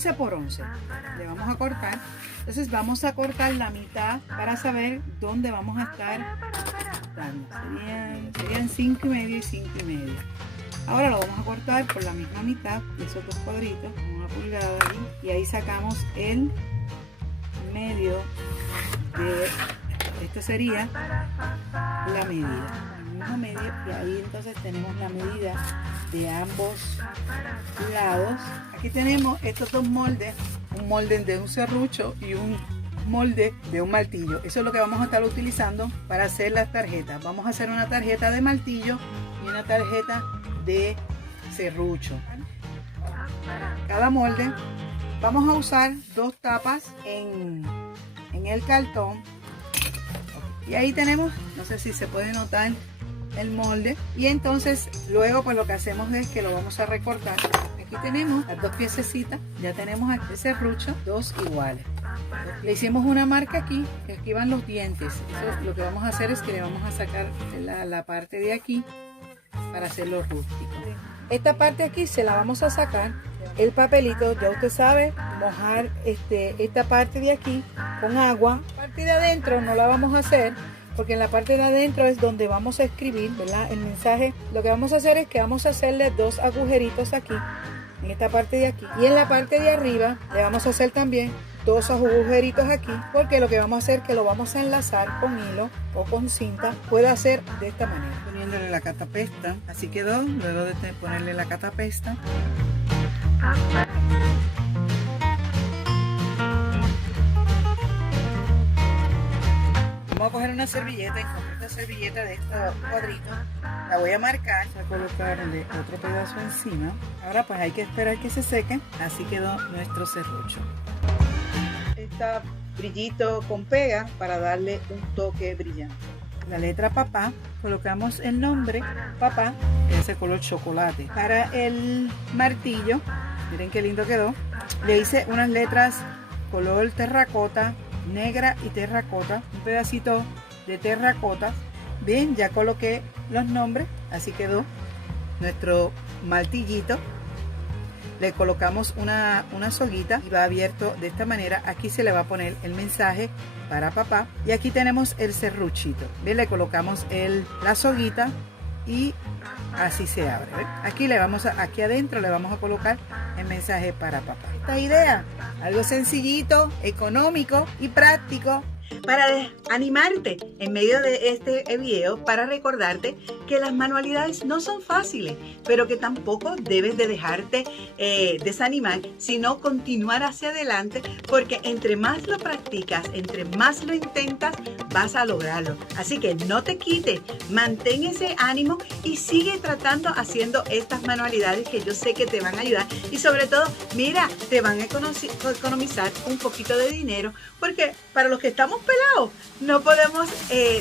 11 por 11 le vamos a cortar. Entonces vamos a cortar la mitad para saber dónde vamos a estar dando. Serían 5 y medio y 5 y medio. Ahora lo vamos a cortar por la misma mitad de esos dos cuadritos, una pulgada ahí, y ahí sacamos el medio de, esto sería la medida, el mismo medio, y ahí entonces tenemos la medida de ambos lados. Aquí tenemos estos dos moldes, un molde de un serrucho y un molde de un martillo. Eso es lo que vamos a estar utilizando para hacer las tarjetas. Vamos a hacer una tarjeta de martillo y una tarjeta de serrucho. Cada molde vamos a usar dos tapas en el cartón, y ahí tenemos, no sé si se puede notar el molde, y entonces luego pues lo que hacemos es que lo vamos a recortar. Aquí tenemos las dos piececitas, ya tenemos el serrucho, dos iguales. Le hicimos una marca aquí, que aquí van los dientes. Eso, lo que vamos a hacer es que le vamos a sacar la parte de aquí para hacerlo rústico. Esta parte aquí se la vamos a sacar, el papelito, ya usted sabe, mojar esta parte de aquí con agua. La parte de adentro no la vamos a hacer, porque en la parte de adentro es donde vamos a escribir, ¿verdad?, el mensaje. Lo que vamos a hacer es que vamos a hacerle dos agujeritos aquí, en esta parte de aquí, y en la parte de arriba le vamos a hacer también dos agujeritos aquí, porque lo que vamos a hacer es que lo vamos a enlazar con hilo o con cinta. Puede hacer de esta manera, poniéndole la catapesta. Así quedó, luego de ponerle la catapesta. Vamos a coger una servilleta, y con esta servilleta de estos cuadritos la voy a marcar, voy a colocarle otro pedazo encima. Ahora pues hay que esperar que se seque. Así quedó nuestro serrucho. Está brillito con pega para darle un toque brillante. La letra papá, colocamos el nombre papá, ese color chocolate. Para el martillo, miren qué lindo quedó, le hice unas letras color terracota, negra y terracota, un pedacito de terracota. Bien, ya coloqué los nombres, así quedó nuestro martillito. Le colocamos una soguita y va abierto de esta manera. Aquí se le va a poner el mensaje para papá, y aquí tenemos el serruchito. Bien, le colocamos la soguita y así se abre. ¿Ven? Aquí adentro le vamos a colocar el mensaje para papá. Esta idea, algo sencillito, económico y práctico, para animarte en medio de este video, para recordarte que las manualidades no son fáciles, pero que tampoco debes de dejarte desanimar, sino continuar hacia adelante, porque entre más lo practicas, entre más lo intentas, vas a lograrlo. Así que no te quites, mantén ese ánimo y sigue tratando haciendo estas manualidades, que yo sé que te van a ayudar, y sobre todo, mira, te van a economizar un poquito de dinero, porque para los que estamos pelados no podemos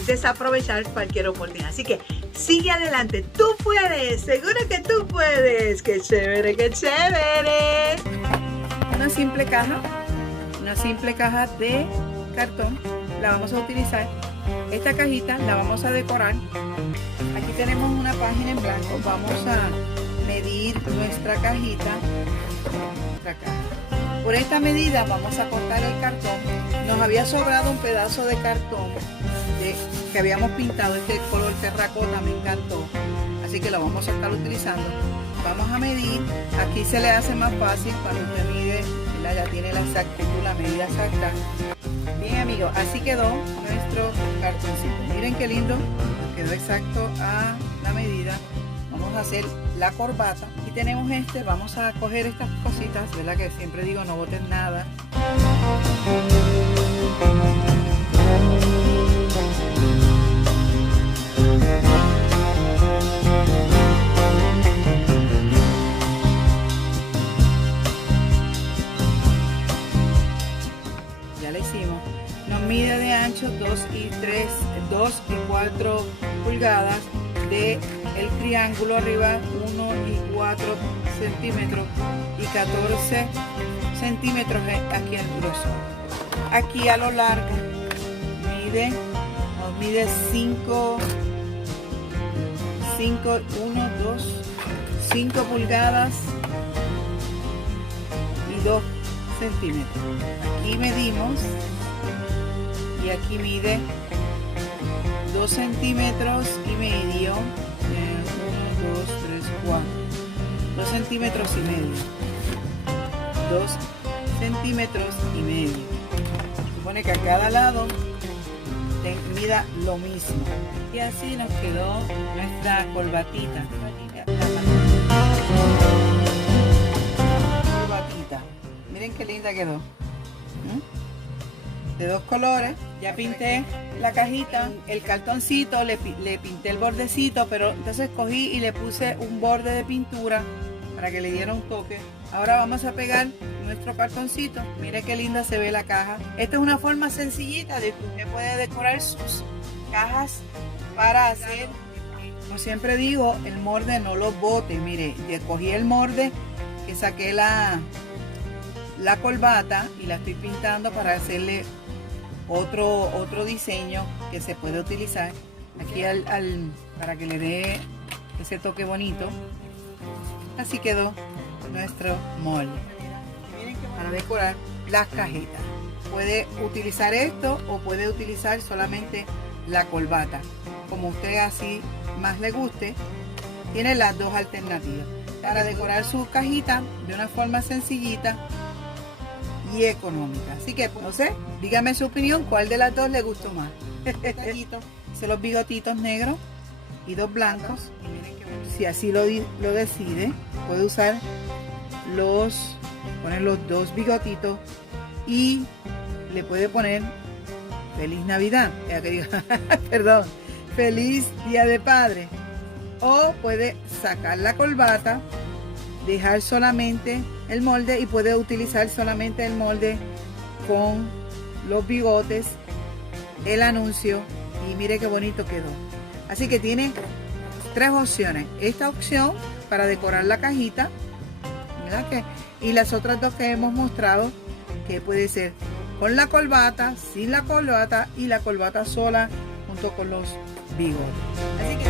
desaprovechar cualquier oportunidad. Así que sigue adelante, tú puedes, seguro que tú puedes. ¡Qué chévere, qué chévere! Una simple caja de cartón la vamos a utilizar. Esta cajita la vamos a decorar. Aquí tenemos una página en blanco, vamos a medir nuestra cajita, Por esta medida vamos a cortar el cartón. Nos había sobrado un pedazo de cartón que habíamos pintado, este color terracota me encantó, así que lo vamos a estar utilizando. Vamos a medir, aquí se le hace más fácil cuando usted mide, ya tiene la exactitud, la medida exacta. Bien amigos, así quedó nuestro cartoncito. Miren qué lindo, quedó exacto a la medida. Vamos a hacer la corbata. Aquí tenemos vamos a coger estas cositas, ¿verdad? Que siempre digo, no boten nada. Ya le hicimos. Nos mide de ancho 2 y 4 pulgadas. De el triángulo arriba 1 y 4 centímetros y 14 centímetros aquí en grosor. Aquí a lo largo nos mide 5 pulgadas y 2 centímetros. Aquí medimos y aquí mide 2 centímetros y medio. 1, 2, 3, 4. 2 centímetros y medio. 2 centímetros y medio. Supone que a cada lado mida lo mismo. Y así nos quedó nuestra corbatita. Corbatita. Miren qué linda quedó. De 2 colores. Ya pinté la cajita, el cartoncito, le pinté el bordecito, pero entonces cogí y le puse un borde de pintura para que le diera un toque. Ahora vamos a pegar nuestro cartoncito. Mire qué linda se ve la caja. Esta es una forma sencillita de que usted puede decorar sus cajas para hacer, como siempre digo, el molde no lo bote. Mire, yo cogí el molde, que saqué la corbata y la estoy pintando para hacerle otro diseño que se puede utilizar aquí para que le dé ese toque bonito. Así quedó nuestro molde para decorar las cajitas. Puede utilizar esto o puede utilizar solamente la corbata, como usted así más le guste. Tiene las dos alternativas para decorar su cajita de una forma sencillita y económica. Así que no sé, dígame su opinión, cuál de las dos le gustó más. Hice los bigotitos negros y 2 blancos. Si así lo decide, puede usar poner los 2 bigotitos y le puede poner Feliz Navidad, perdón, Feliz Día de Padre. O puede sacar la corbata, dejar solamente el molde y puede utilizar solamente el molde con los bigotes, el anuncio, y mire qué bonito quedó. Así que tiene 3 opciones. Esta opción para decorar la cajita, ¿verdad? Y las otras 2 que hemos mostrado, que puede ser con la corbata, sin la corbata y la corbata sola junto con los bigotes. Así que